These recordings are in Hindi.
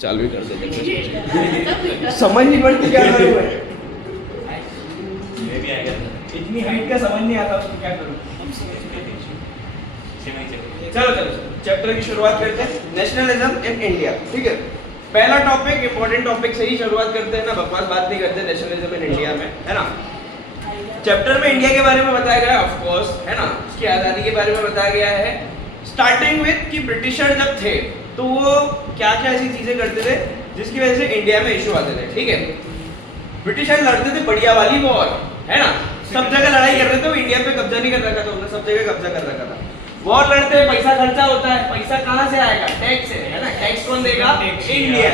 चालू ही कर देते समझ नहीं पड़ती क्या करूँ मैं भी आएगा इतनी हाइट का समझ नहीं आता उसको क्या करूँ चलो चलो चैप्टर की शुरुआत करते हैं नेशनलिज्म इन इंडिया ठीक है पहला टॉपिक इंपॉर्टेंट टॉपिक से ही शुरुआत करते हैं ना बकवास बात नहीं करते नेशनलिज्म इन इंडिया में है ना चैप्टर में इंडिया के बारे में बताया गया है ऑफ कोर्स है ना उसकी आज़ादी के बारे में बताया गया है स्टार्टिंग विद कि ब्रिटिशर जब थे तो वो क्या क्या ऐसी चीजें करते थे जिसकी वजह से इंडिया में इशू आते थे ठीक है ब्रिटिशर लड़ते थे बढ़िया वाली वॉर है ना सब जगह लड़ाई कर रहे थे वो इंडिया पे कब्जा नहीं कर रखा था उन्होंने सब जगह कब्जा कर रखा था वॉर लड़ते हैं पैसा खर्चा होता है पैसा कहाँ से आएगा टैक्स से है ना टैक्स कौन देगा इंडिया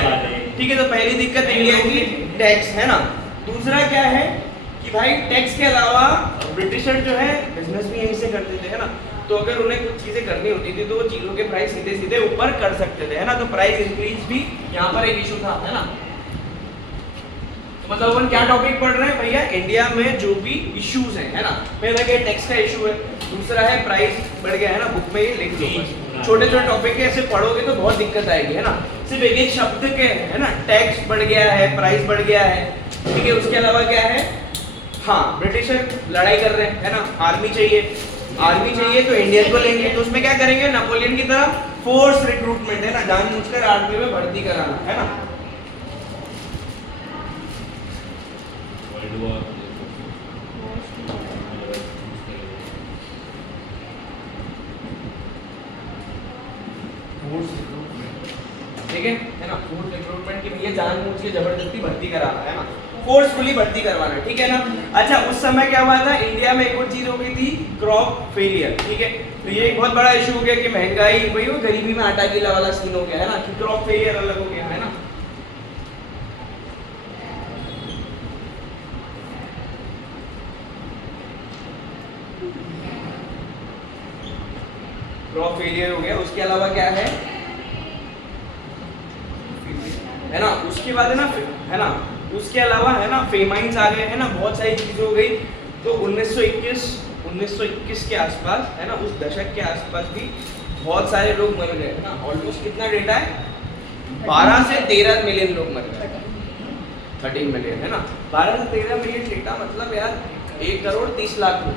ठीक है तो पहली दिक्कत इंडिया की टैक्स है ना दूसरा क्या है कि भाई टैक्स के अलावा ब्रिटिशर जो है बिजनेस भी यहीं से करते थे है ना तो अगर उन्हें कुछ चीजें करनी होती थी तो वो चीजों के प्राइस सीधे सीधे ऊपर कर सकते थे है ना तो प्राइस इंक्रीज भी यहाँ पर एक इशू था है ना तो मतलब अपन क्या टॉपिक पढ़ रहे हैं भैया इंडिया में जो भी इश्यूज हैं है ना पहला क्या टैक्स का इशू है दूसरा है प्राइस बढ़ गया है ना बुक में ये लिख दो छोटे छोटे टॉपिक ऐसे पढ़ोगे तो बहुत दिक्कत आएगी है ना सिर्फ एक एक शब्द के है ना टैक्स बढ़ गया है प्राइस बढ़ गया है ठीक है उसके अलावा क्या है हाँ ब्रिटिशर लड़ाई कर रहे हैं है ना आर्मी चाहिए तो इंडियन को लेंगे तो उसमें क्या करेंगे नेपोलियन की तरह फोर्स रिक्रूटमेंट है ना जानबूझकर आर्मी में भर्ती कराना है ना ठीक है ना फोर्स रिक्रूटमेंट के लिए जानबूझ के जबरदस्ती भर्ती कराना है ना फोर्सफुली भर्ती करवाना ठीक है ना अच्छा उस समय क्या हुआ था इंडिया में एक और चीज हो गई थी क्रॉप फेलियर ठीक है तो ये एक बहुत बड़ा इशू हो गया कि महंगाई वही वो गरीबी में आटा गीला वाला सीन हो गया है ना कि क्रॉप फेलियर अलग हो गया है ना क्रॉप फेलियर हो गया उसके अलावा क्या है ना उसके बाद है ना उसके अलावा है ना फेमाइंस आ गए है ना बहुत सारी चीज हो गई तो 1921 के आसपास है ना उस दशक के आसपास भी बहुत सारे लोग मर गए है ना ऑलमोस्ट कितना डेटा है 12 से 13 मिलियन लोग मर गए 13 मिलियन है ना 12 से 13 मिलियन डेटा मतलब यार 1 करोड़ 30 लाख लोग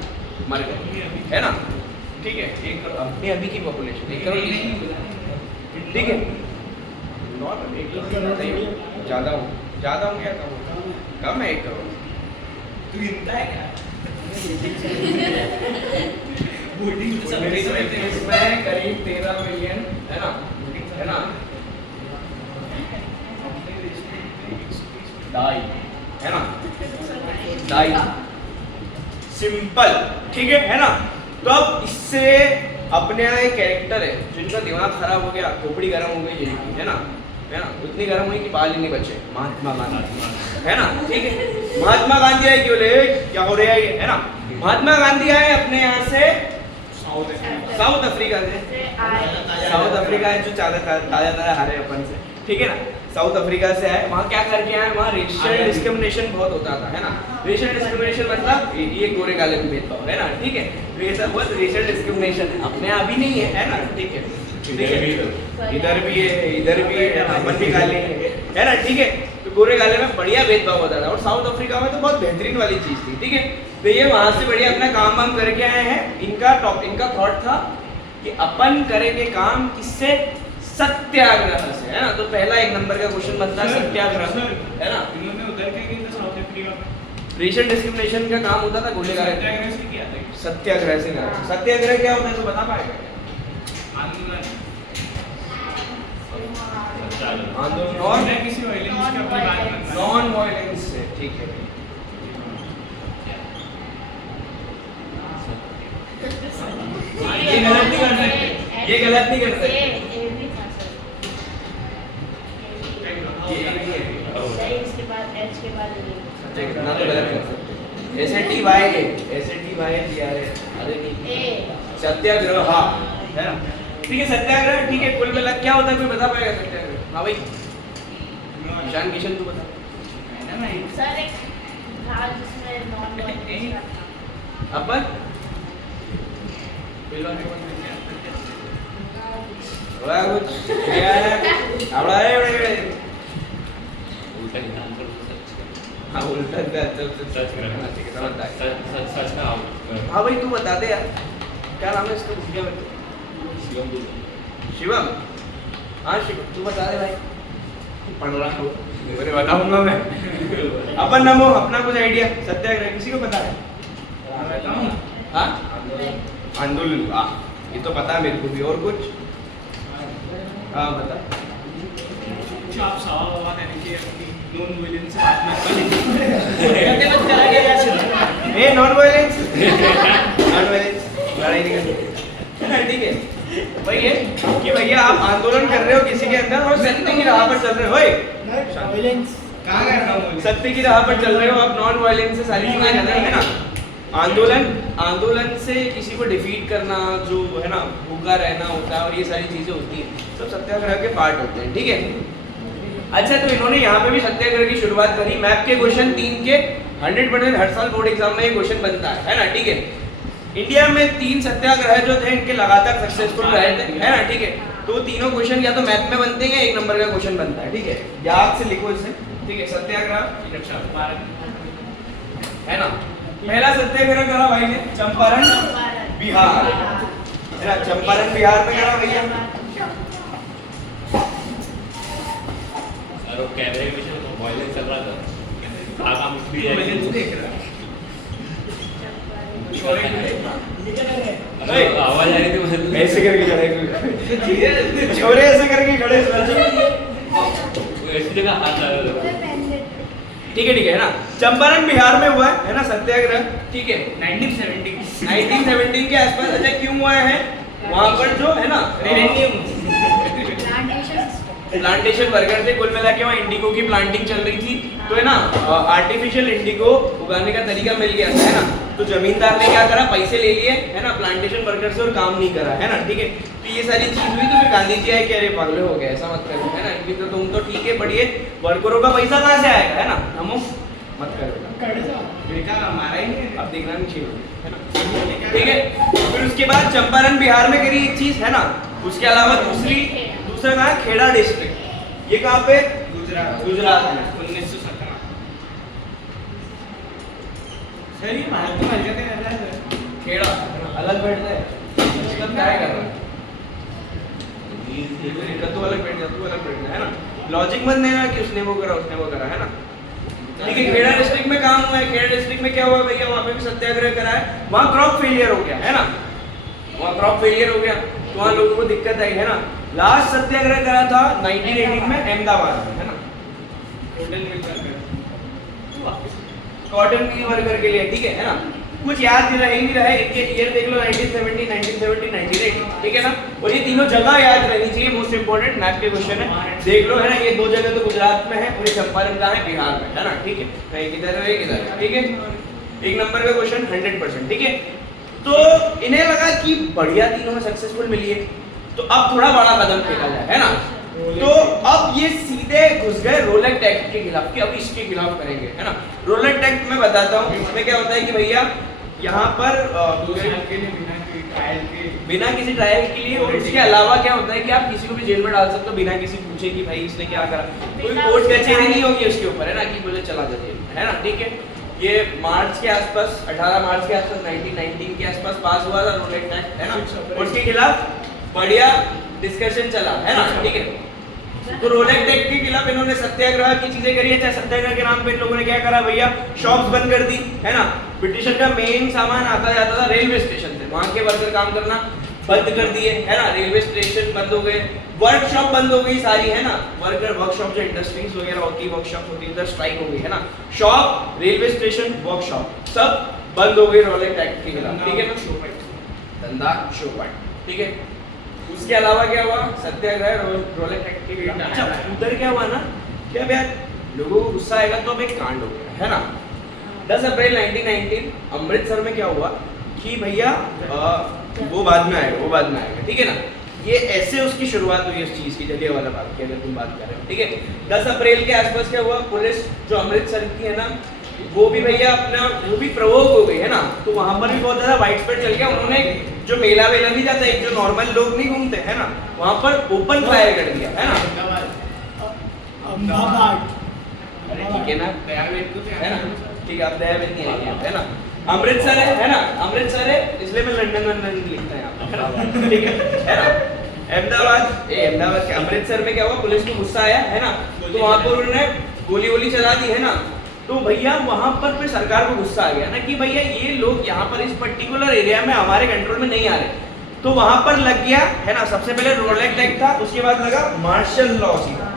मर गए है ना ठीक है 1 करोड़ अपने अभी की पॉपुलेशन 1 करोड़ 30 ठीक है नॉर्मल 1 करोड़ ज़्यादा हो गया कम है 1 करोड़ तू इतना है क्या इसमें करीब 13 मिलियन है ना ढाई है ना ढाई सिंपल ठीक है ना तो अब इससे अपने यहाँ एक कैरेक्टर है जिनका दिमाग खराब हो गया खोपड़ी गर्म हो गई है ना इतनी गर्म हुई कि बाल ही नहीं बचे महात्मा गांधी है ना ठीक है महात्मा गांधी आए क्यों ले क्या हो रहा है ये है ना महात्मा गांधी आए अपने यहाँ से साउथ अफ्रीका है जो ताजा हारे अपन से ठीक है ना साउथ अफ्रीका से आए वहाँ क्या करके आए वहाँ रेशियल डिस्क्रिमिनेशन बहुत होता था है ना रेशियल डिस्क्रिमिनेशन मतलब ये गोरे काले में भेदभाव है ना ठीक है तो ये सब बहुत रेशियल डिस्क्रिमिनेशन अपने अभी नहीं है ना ठीक है इधर भी है अपन भी काले है ना ठीक है तो गोरे काले में बढ़िया भेदभाव होता था और साउथ अफ्रीका में तो बहुत बेहतरीन वाली चीज थी ठीक है तो ये वहां से बढ़िया अपना काम वाम करके आए हैं इनका थॉट था कि अपन करेंगे काम किससे सत्याग्रह से है ना तो पहला 1 नंबर का क्वेश्चन बनता है सत्याग्रह है ना इन्होंने उधर क्या किया था साउथ अफ्रीका में रेशियल डिस्क्रिमिनेशन का काम होता था गोले का सत्याग्रह से किया था सत्याग्रह से करा सत्याग्रह क्या होता है तो बता पाएगा आंदोलन और किसी वायलेंस का अपनी बात करना नॉन वायलेंस से ठीक है ये गलत नहीं कर सकते इसके बाद एच के बाद ना तो गलत कर सकते SATY अरे नहीं सत्याग्रह हाँ है ना ठीक है सत्याग्रह ठीक है कुल मिला क्या होता है कोई बता पाएगा सत्याग्रह हाँ भाई ईशान किशन तू बता सर एक था जिसमें नॉन वायलेंस अपन कुछ क्या है हाँ उल्टा सच में ठीक है समझता है। सच का हाँ भाई तू बता दे यार क्या नाम है इसका भूल गया मैं तो। शिवम हाँ शिवम तू बता दे भाई पढ़ रहा हूँ मुझे बताऊंगा मैं। अपन नमो अपना कुछ आइडिया सत्याग्रह किसी को पता है? हाँ आंदोलन हाँ ये तो पता है मेरे को भी। और कुछ हाँ बता। आप सवाल वाला देने की अपनी नॉन वायलेंस से बात मत करें। ए नॉन वायलेंस लड़ाई नहीं करनी ठीक है। वही है कि भैया आप आंदोलन कर रहे हो किसी के अंदर और सत्य की राह पर चल रहे हो। कहाँ कर रहा हूँ सत्य की राह पर चल रहे हो आप नॉन वायलेंस से सारी चीजें कर रहे हो है ना। आंदोलन से किसी को डिफीट करना जो है ना भूखा रहना होता है और ये सारी चीजें होती हैं सब सत्याग्रह के पार्ट होते हैं ठीक है। अच्छा तो इन्होंने यहाँ पे भी सत्याग्रह की शुरुआत करी। मैप के क्वेश्चन 3 के 100% हर साल बोर्ड एग्जाम में ये क्वेश्चन बनता है ना ठीक है। इंडिया में 3 सत्याग्रह जो थे इनके लगातार सक्सेसफुल रहे थे है ना ठीक है। तो तीनों क्वेश्चन या तो मैथ में बनते हैं या 1 नंबर का क्वेश्चन बनता है ठीक है। याद से लिखो इसे ठीक है। सत्याग्रह है ना। पहला सत्याग्रह करा भाई ने चंपारण बिहार है ना। चंपारण बिहार में करा भैया। और कैमरे के पीछे तो वायलेंस चल रहा था काम भी है वायलेंस देख रहा आवाज आ रही थी मतलब ऐसे करके खड़े छोरे ऐसे करके खड़े ऐसी जगह हाथ लगा था ठीक है ना। चंपारण बिहार में हुआ है ना सत्याग्रह ठीक है 1917 के आसपास। अच्छा क्यों हुआ है वहां पर जो है ना प्लांटेशन वर्कर थे कुल मिला के वहाँ इंडिगो की प्लांटिंग चल रही थी तो है ना आर्टिफिशियल इंडिगो उगाने का तरीका मिल गया था है ना। तो जमींदार ने क्या करा पैसे ले लिए है ना प्लांटेशन वर्कर से और काम नहीं करा है ना ठीक है। तो ये सारी चीज हुई तो फिर गांधी जी आए कि अरे पागल हो गए ऐसा मत करो है ना इनकी तो तुम तो ठीक है बढ़िए वर्करों का पैसा कहाँ से आएगा है ना हम मत करो हमारा ही नहीं अब देखना नहीं चाहिए है ना ठीक है। फिर उसके बाद चंपारण बिहार में करी एक चीज है ना। उसके अलावा दूसरा कहाँ है खेड़ा डिस्ट्रिक्ट। ये कहाँ पे गुजरात में 1917 सर ये भारत में हरकतें कर रहा है खेड़ा अलग बैठता है मतलब क्या कर रहा है तू अलग बैठ जा तू अलग बैठना है ना। लॉजिक मत देना कि उसने वो करा है ना ठीक है। खेड़ा डिस्ट्रिक्ट में काम हुआ है। खेड़ा डिस्ट्रिक्ट में क्या हुआ भैया वहाँ पे भी सत्याग्रह करा है। वहाँ क्रॉप फेलियर हो गया है ना। वहाँ क्रॉप फेलियर हो गया तो वहाँ लोगों को दिक्कत आई है ना। लास्ट सत्याग्रह करा था 1918 में अहमदाबाद में है ना कॉटन मिल वर्कर के लिए ठीक है ना। कुछ याद नहीं रहे इनके ईयर देख लो 1970 1970 1980 ठीक है ना। और ये तीनों जगह याद रहनी चाहिए मोस्ट इंपोर्टेंट मैथ के क्वेश्चन है देख लो है ना। ये 2 जगह तो गुजरात में है और ये चंपारण कहाँ है बिहार में है ना ठीक है। एक इधर है एक इधर ठीक है। 1 नंबर का क्वेश्चन 100% ठीक है। तो इन्हें लगा कि बढ़िया तीनों में सक्सेसफुल मिली है तो अब थोड़ा बड़ा कदम फेंका जाए है ना। तो अब ये सीधे घुस गए रोलेट एक्ट के खिलाफ कि अब इसके खिलाफ करेंगे है ना। रोलेट एक्ट में बताता हूँ इसमें क्या होता है कि भैया यहाँ पर बिना किसी ट्रायल के लिए और उसके अलावा क्या होता है कि आप किसी को भी जेल में डाल सकते हो बिना किसी पूछे कि भाई इसने क्या करा। कोई कोर्ट कचहरी नहीं होगी उसके ऊपर है ना कि बोले चला जा जेल है ना ठीक है। ये मार्च के आसपास 18 मार्च के आसपास 1919 के आसपास पास हुआ था रोलेट एक्ट है ना। उसके खिलाफ बढ़िया डिस्कशन चला है ना ठीक है। तो रोलेट एक्ट के खिलाफ इन्होंने सत्याग्रह की चीजें करी है। चाहे सत्याग्रह के नाम पे इन लोगों ने क्या करा भैया शॉप्स बंद कर दी है ना। ब्रिटिशर का मेन सामान आता जाता था रेलवे स्टेशन से वहां के वर्कर काम करना बंद कर दिए है ना। रेलवे स्टेशन बंद हो गए वर्कशॉप बंद हो गई सारी है ना। वर्कर वर्कशॉप जो इंडस्ट्रीज वगैरह होती है वर्कशॉप होती है उधर स्ट्राइक हो गई है ना। शॉप रेलवे स्टेशन वर्कशॉप सब बंद हो गई रोलेट एक्ट के खिलाफ ठीक है ना। धंधा चौपट ठीक है। उसके अलावा क्या हुआ सत्याग्रह रोलेट एक्ट के खिलाफ। अच्छा उधर क्या हुआ ना क्या भैया लोगों को गुस्सा आएगा तो अब एक कांड हो गया है ना। 10 अप्रैल 1919 अमृतसर में क्या हुआ कि भैया वो बाद में आएगा ठीक है ना। ये ऐसे उसकी शुरुआत हुई इस चीज की जलियांवाला बाग की अगर तुम बात कर रहे हो ठीक है। 10 अप्रैल के आसपास क्या हुआ पुलिस जो अमृतसर की है ना वो भी भैया अपना वो भी प्रवोक हो गई है ना। तो वहां पर भी बहुत ज्यादा वाइड स्प्रेड चल गया। उन्होंने जो मेला वेला नहीं जाता एक जो नॉर्मल लोग नहीं घूमते है ना वहां पर ओपन फायर कर दिया है ना। ठीक है ना, दयावेद को है ना, ठीक है, आप दयावेद नहीं आएंगे, है ना। अमृतसर है ना, अमृतसर है, इसलिए मैं लंदन लिखता है यहाँ पे, ठीक है ना। अहमदाबाद के अमृतसर में क्या हुआ, पुलिस को गुस्सा आया, है ना, तो वहाँ पर उन्होंने गोली चला दी, है ना। तो भैया वहाँ पर फिर सरकार को गुस्सा आ गया ना कि भैया ये लोग यहाँ पर इस पर्टिकुलर एरिया में हमारे कंट्रोल में नहीं आ रहे, तो वहाँ पर लग गया, है ना। सबसे पहले रोलेक्ट एक्ट था, उसके बाद लगा मार्शल लॉ, सीधा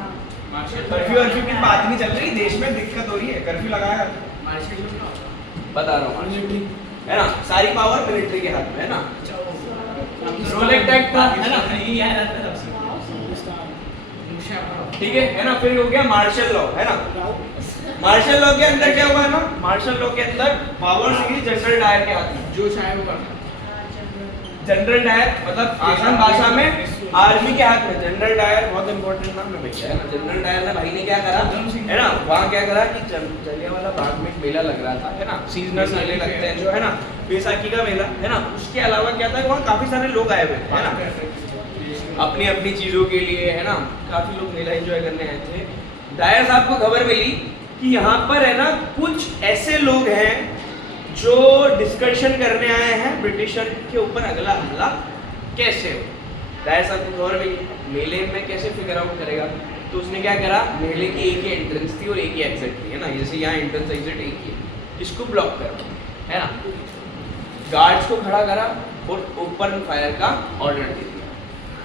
कर्फ्यू की बात नहीं चल रही, देश में दिक्कत हो रही है, कर्फ्यू लगाया, बता रहा हूँ, है ना। सारी पावर मिलिट्री के हाथ में, है ना। रोलेक्ट एक्ट था, है ना, ठीक है ना। फिर हो गया मार्शल लॉ, है ना। मार्शल लॉ के अंदर क्या हुआ है ना, मार्शल लॉ के अंदर पावर थी जनरल डायर के हाथ में, जो चाहे वो करना। जनरल डायर मतलब आसान भाषा में आर्मी के हाथ में। जनरल डायर बहुत इंपॉर्टेंट नाम है भैया, है ना। जनरल डायर ने भाई ने क्या करा, है ना, वहाँ क्या करा कि जलियांवाला बाग में एक मेला लग रहा था, है ना। सीजनल मेले लगते हैं जो, है ना, बैसाखी का मेला, है ना। उसके अलावा क्या था, वहाँ काफी सारे लोग आए हुए थे, है ना, अपनी अपनी चीजों के लिए, है ना। काफी लोग मेला एंजॉय करने आए थे। डायर साहब को खबर मिली कि यहाँ पर, है ना, कुछ ऐसे लोग हैं जो डिस्कशन करने आए हैं ब्रिटिशर के ऊपर अगला हमला कैसे हो। डायर साहब को खबर मिली, मेले में कैसे फिगर आउट करेगा, तो उसने क्या करा, मेले की एक ही एंट्रेंस थी और एक ही एग्जिट थी, है ना। जैसे यहाँ एंट्रेंस एग्जिट एक ही है, इसको ब्लॉक करा, है ना। गार्ड्स को खड़ा करा और ओपन फायर का ऑर्डर दे दिया,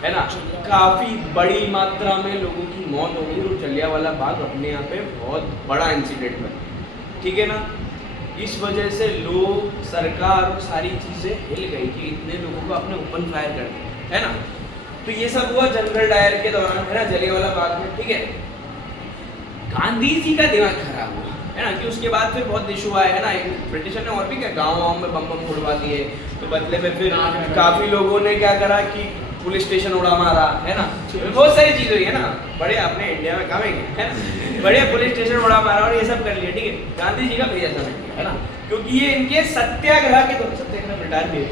है ना। काफी बड़ी मात्रा में लोगों की मौत हो गई और जलियांवाला बाग अपने यहाँ पे बहुत बड़ा इंसिडेंट बना, ठीक है ना। इस वजह से लोग, सरकार और सारी चीजें हिल गई कि इतने लोगों को अपने ओपन फायर कर दिया, है ना। तो ये सब हुआ जनरल डायर के दौरान, है ना, जलियांवाला बाग में, ठीक है। गांधी जी का दिमाग खराब हुआ, है ना, कि उसके बाद फिर बहुत इशू आया, है ना। ब्रिटिशर ने और भी क्या गाँव में बम फोड़वा दिए, तो बदले में फिर काफी लोगों ने क्या करा कि पुलिस स्टेशन उड़ा मारा, है ना। बहुत सारी चीज हुई, है ना। बड़े अपने इंडिया में काम है ना, बड़े पुलिस स्टेशन उड़ा मारा और ये सब कर लिया, ठीक है। गांधी जी का भेजा था, है ना, क्योंकि ये इनके सत्याग्रह के दौरान, सत्याग्रह मिटा दिए,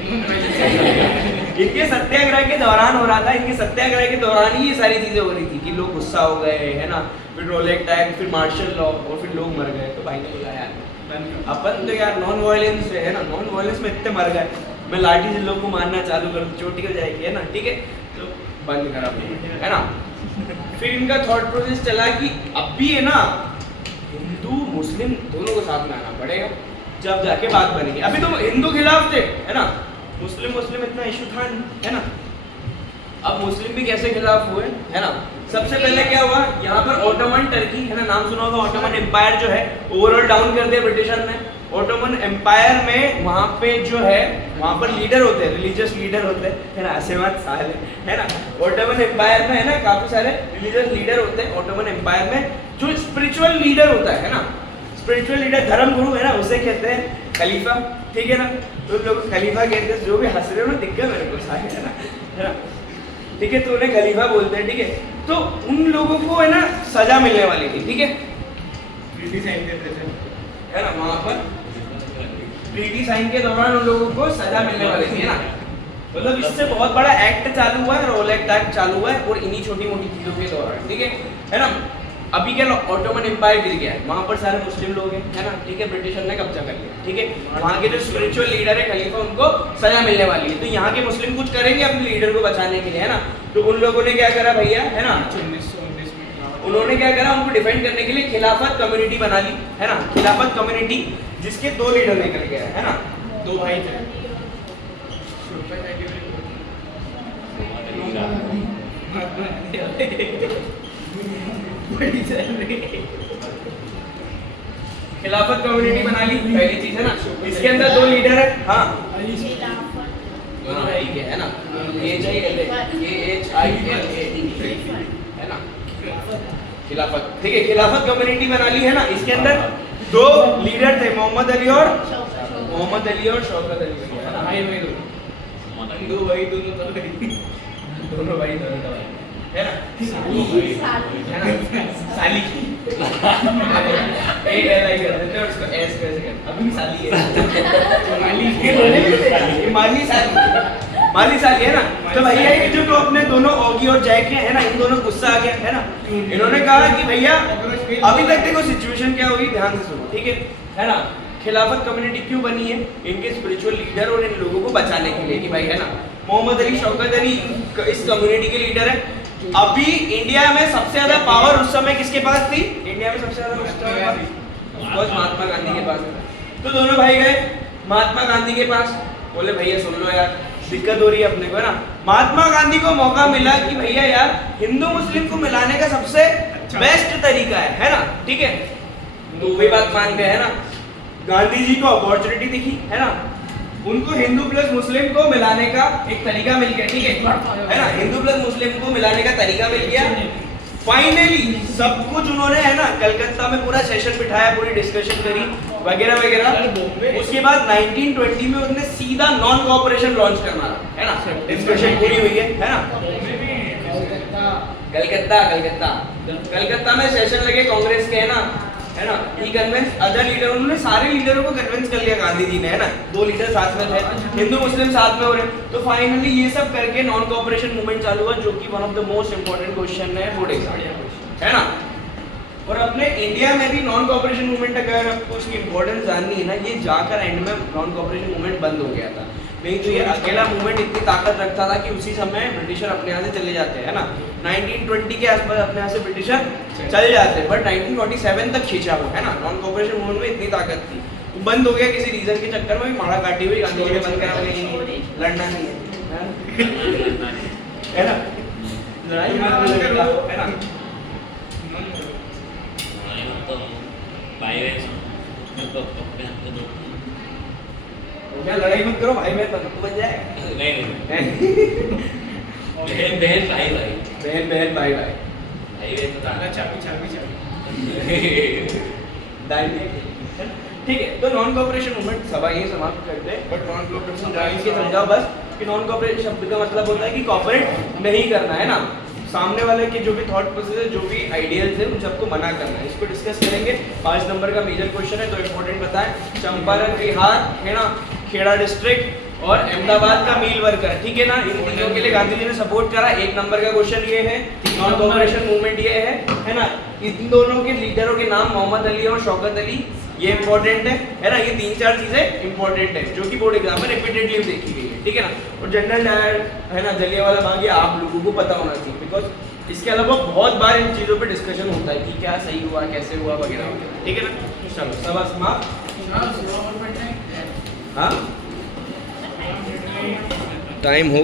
इनके सत्याग्रह के दौरान हो रहा था। इनके सत्याग्रह के दौरान ही ये सारी चीजें हो रही थी कि लोग गुस्सा हो गए, है ना। फिर रोलेक्ट एक्ट, फिर मार्शल लॉ और फिर लोग मर गए। तो भाई ने बोला यार अपन तो यार नॉन वायलेंस है ना, नॉन वायलेंस में इतने मर गए, मैं लाठी से लोग को मारना चालू कर दूं, चोटी हो जाएगी, है ना, ठीक है। तो बंद करा, है ना। फिर इनका थॉट प्रोसेस चला कि अब भी, है ना, हिंदू मुस्लिम दोनों को साथ में आना पड़ेगा, जब जाके बात बनेगी। अभी तो हिंदू खिलाफ थे, है ना, मुस्लिम इतना इशू था नहीं, है ना। अब मुस्लिम भी कैसे खिलाफ हुए, है ना। सबसे पहले क्या हुआ, यहाँ पर ओटोमन टर्की, है ना, नाम सुना होगा, ओटोमन एम्पायर जो है ओवरऑल डाउन कर दिया ब्रिटिशर ने। ओटोमन एम्पायर में वहाँ पे जो है, वहाँ पर लीडर होते हैं, रिलीजियस लीडर होते हैं, है ना। ऐसे बात साल है ना। ओटोमन एम्पायर में, है ना, काफी सारे रिलीजियस लीडर होते हैं। ओटोमन एम्पायर में जो स्पिरिचुअल लीडर होता है ना, स्पिरिचुअल लीडर, धर्म गुरु, है ना, उसे कहते हैं खलीफा, ठीक है ना। तो लोग खलीफा कहते हैं, जो भी हंस रहे हो ना, दिक्कत मेरे को सारे, है ना, ठीक है। तो उन्हें खलीफा बोलते हैं, ठीक है। तो उन लोगों को, है ना, सजा मिलने वाली थी, ठीक है, ट्रीटी साइन करते थे, है ना। वहाँ पर ट्रीटी साइन के दौरान उन लोगों को सजा मिलने वाली थी, है ना। मतलब इससे बहुत बड़ा एक्ट चालू हुआ है, रोलेक्ट एक्ट चालू हुआ है, और इन्हीं छोटी मोटी चीजों के दौरान, ठीक है ना। अभी क्या ऑटोमन एम्पायर गिर गया है, वहाँ पर सारे मुस्लिम लोग हैं, है ना, ठीक है। ब्रिटिशर ने कब्जा कर लिया, ठीक है। वहाँ के जो स्पिरिचुअल लीडर है खलीफा, उनको सजा मिलने वाली है। तो यहाँ के मुस्लिम कुछ करेंगे अपने लीडर को बचाने के लिए, है ना। तो उन लोगों ने क्या करा भैया, है ना, 1919 में उन्होंने क्या करा, उनको डिफेंड करने के लिए खिलाफत कम्युनिटी बना ली, है ना। खिलाफत कम्युनिटी जिसके 2 लीडर निकल गए, है ना, 2 भाई थे। खिलाफत कम्युनिटी बना ली, पहली चीज, है ना। इसके अंदर 2 लीडर है, हाँ, दोनों भाई के, है ना, है ना, खिलाफत, ठीक है। खिलाफत कम्युनिटी बना ली, है ना। इसके अंदर 2 लीडर थे, मोहम्मद अली और शौकत अली, है ना। भाई दो भाई, दोनों भाई, है ना, साली उसको ऐसे कैसे कर, अभी भी साली है, माली साली, है ना। तो भैया ये जो अपने दोनों ओगी और जैक हैं, है ना, इन दोनों गुस्सा आ गया, है ना। इन्होंने कहा कि भैया अभी तक देखो सिचुएशन क्या हुई, ध्यान से सुनो, ठीक है ना। खिलाफत कम्युनिटी क्यों बनी है? इनके स्पिरिचुअल लीडर और इन लोगों को बचाने के लिए कि भाई है ना, मोहम्मद अली, शौकत अली इस कम्युनिटी के लीडर है। अभी इंडिया में सबसे ज्यादा पावर उस समय किसके पास थी? इंडिया में सबसे ज्यादा महात्मा गांधी के पास। तो दोनों भाई गए महात्मा गांधी के पास, बोले भैया सुन लो यार, दिक्कत हो रही है अपने को, है ना। महात्मा गांधी को मौका मिला कि भैया यार हिंदू मुस्लिम को मिलाने का सबसे बेस्ट तरीका है ना, ठीक है। तो वही बात मान गए, है ना। गांधी जी को अपॉर्चुनिटी दिखी, है ना, उनको हिंदू प्लस मुस्लिम को मिलाने का एक तरीका मिल गया, ठीक है ना। हिंदू प्लस मुस्लिम को मिलाने का तरीका मिल गया। फाइनली सब कुछ उन्होंने, है ना, कलकत्ता में पूरा सेशन बिठाया, पूरी डिस्कशन करी वगैरह वगैरह। उसके बाद 1920 में उन्होंने सीधा नॉन कोऑपरेशन लॉन्च करना, है ना। डिस्कशन पूरी हुई है ना। कलकत्ता में सेशन लगे कांग्रेस के, है ना। ही कन्विंस अदर लीडर, उन्होंने सारे लीडरों को कन्विंस कर लिया गांधी जी ने, है ना। 2 लीडर साथ में थे, हिंदू मुस्लिम साथ में हो रहे। तो फाइनली ये सब करके नॉन कोऑपरेशन मूवमेंट चालू हुआ, जो कि one of the most important question है बोर्ड एग्जाम, है ना। और अपने इंडिया में भी नॉन कोऑपरेशन मूवमेंट, अगर आपको उसकी इंपॉर्टेंस जाननी है ना, ये जाकर एंड में नॉन कोऑपरेशन मूवमेंट बंद हो गया था। नहीं तो ये अकेला मूवमेंट इतनी ताकत रखता था कि उसी समय ब्रिटिशर अपने यहाँ से चले जाते हैं, है ना। 1920 के आसपास अपने यहाँ से ब्रिटिशर चले जाते हैं, बट 1947 तक खींचा वो, है ना। नॉन कोऑपरेशन मूवमेंट में इतनी ताकत थी, बंद हो गया किसी रीजन के चक्कर में, मारा काटी हुई गांधी जी ने बंद करा, लड़ना नहीं है ना, लड़ाई है ना। क्या लड़ाई मत करो भाई, मैं तू बन जाए। नहीं बहन बहन भाई भाई बहन बहन भाई भाई भाई तो चाबी चाबी चाबी ठीक है। तो नॉन कोऑपरेशन मूवमेंट सभा ये समाप्त करते हैं, बट नॉन कोऑपरेशन जान के समझाओ बस कि नॉन कोऑपरेशन शब्द का मतलब होता है कि कोऑपरेट नहीं करना, है ना। सामने वाले के जो भी थॉट प्रोसेस है, जो भी आइडियल्स है, उन सबको मना करना है। इसको डिस्कस करेंगे। 5 नंबर का मेजर क्वेश्चन है, तो इंपॉर्टेंट बताएं। चंपारण बिहार, है ना, खेड़ा डिस्ट्रिक्ट और अहमदाबाद का मील वर्कर, ठीक है ना। इन तीनों के लिए गांधी जी ने सपोर्ट करा। 1 नंबर का क्वेश्चन ये है, नॉन कोऑपरेशन मूवमेंट ये है ना। इन दोनों के लीडरों के नाम मोहम्मद अली और शौकत अली, ये इंपॉर्टेंट है ना। ये 3-4 चीजें इंपॉर्टेंट है जो कि बोर्ड एग्जाम में रिपीटेडली देखी गई है, ठीक है ना। और जनरल डायर, है ना, जलियांवाला बाग, ये आप लोगों को पता होना चाहिए, बिकॉज इसके अलावा बहुत बार इन चीज़ों पे डिस्कशन होता है कि क्या सही हुआ, कैसे हुआ वगैरह वगैरह, ठीक है ना। चलो सभा समाप्त। हाँ टाइम हो